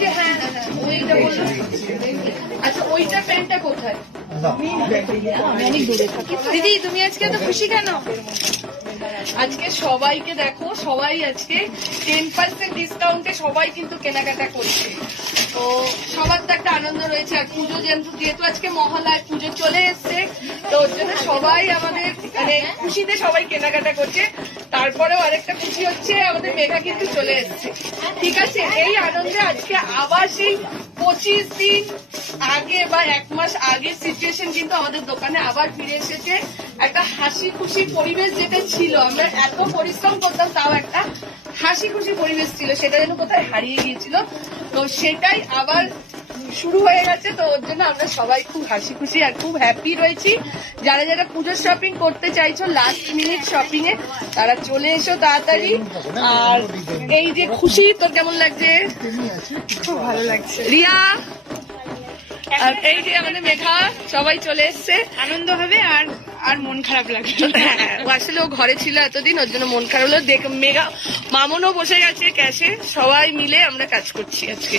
যে হ্যাঁ ওইটা বললো। আচ্ছা ওইটা প্যান্টটা কোথায়? দিদি তুমি আজকে এত খুশি কেন? আজকে সবাইকে দেখো, সবাই আজকে 10% ডিসকাউন্টে সবাই কিন্তু কেনাকাটা করছে, তো সবার তো একটা আনন্দ রয়েছে। আর পুজো যেহেতু আজকে মহালয়, পুজো চলে এসছে, তো ওর জন্য সবাই আমাদের মানে খুশিতে সবাই কেনাকাটা করছে। তারপরেও আরেকটা খুশি হচ্ছে আমাদের মেঘা কিন্তু চলে এসছে, ঠিক আছে। এই আনন্দে আজকে আবার সেই 25 দিন আগে বা 1 মাস আগের সিচুয়েশন কিন্তু আমাদের দোকানে আবার ফিরে এসেছে। একটা হাসি খুশি পরিবেশ যেটা ছিল, আমরা এত পরিশ্রম করতাম তাও একটা হাসি খুশি পরিবেশ ছিল, সেটা যেন কোথায় হারিয়ে গিয়েছিল, তো সেটাই আবার শুরু হয়ে গেছে। তো ওর জন্য আমরা সবাই খুব হাসি খুশি আর খুব হ্যাপি রয়েছি। যারা যারা পুজোর শপিং করতে চাইছো লাস্ট মিনিট শপিং এ, তারা চলে এসো তাড়াতাড়ি। আর এই যে খুশি, তোর কেমন লাগছে? খুব ভালো লাগছে, রিয়া। আর এই যে আমাদের মেঘা, সবাই চলে এসছে, আনন্দ হবে আর আর মন খারাপ লাগবে। হ্যাঁ ও আসলে ও ঘরে ছিল এতদিন, ওর জন্য মন খারাপ হলো। দেখ মেঘা, মামনও বসে গেছে ক্যাশে, সবাই মিলে আমরা কাজ করছি আজকে।